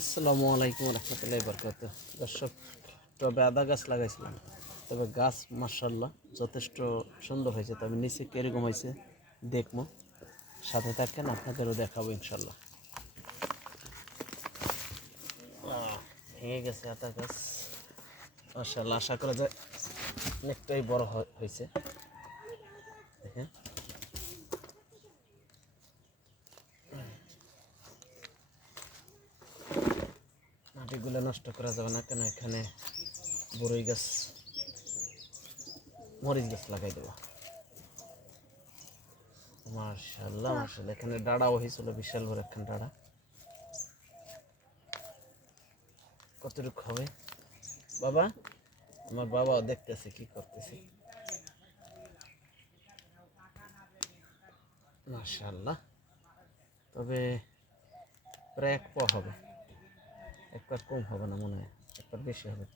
আসসালামু আলাইকুম রহমতুল্লাহি বারকাতুহু। দর্শক, তবে আদা গাছ লাগাইছিলাম, তবে গাছ মাশাআল্লাহ যথেষ্ট সুন্দর হয়েছে। তবে নিচে কীরকম হয়েছে দেখবো, সাথে থাকেন, আপনাদেরও দেখাবো ইনশাল্লাহ। ভেঙে গেছে আদা গাছ, মাশাআল্লাহ আশা করা যায় অনেকটাই বড় হয়েছে। দেখেন, মাটিগুলো নষ্ট করা যাবে না, কেন এখানে বড়ই গাছ, মরিচ গাছ লাগাই দেবো। মাশাআল্লাহ মাশাআল্লাহ, এখানে ডাড়াও হয়েছিল, বিশাল বড় একখান ডাড়া। কতটুকু হবে বাবা? আমার বাবা দেখতেছে কি করতেছে। মাশাআল্লাহ, তবে প্রায় এক পা হবে, একবার কম হবে না মনে হয়, একবার বেশি হবে।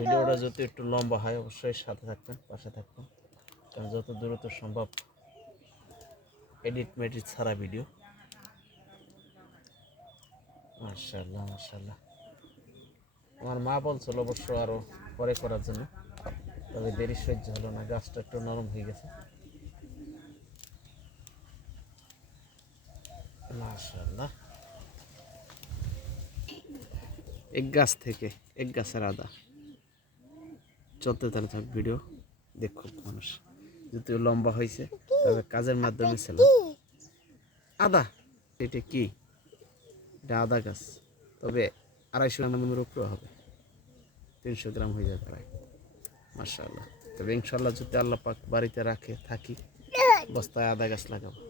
ভিডিওটা যদি একটু লম্বা হয় অবশ্যই সাথে থাকবেন, পাশে থাকবেন, কারণ যত দ্রুত সম্ভব এডিট মেডিট ছাড়া ভিডিও। মাশাআল্লাহ মাশাআল্লাহ, আমার মা বলছিল অবশ্য আরো পরে করার জন্য, তবে দেরি সহ্য হলো না, গাছটা একটু নরম হয়ে গেছে। মাশাআল্লাহ, এক গাছ থেকে এক গাছের আদা চলতে থাক ভিডিও দেখুক মানুষ। যদিও লম্বা হয়েছে, তবে কাজের মাধ্যমে ছিল। আদা, এটা কি? এটা আদা গাছ, তবে 250 গ্রামের উপরে হবে, 300 গ্রাম হয়ে যায় প্রায়। মাশাআল্লাহ, তবে ইনশাল্লাহ যদি আল্লাহ পাক বাড়িতে রাখে থাকি, বস্তায় আদা গাছ লাগাবো।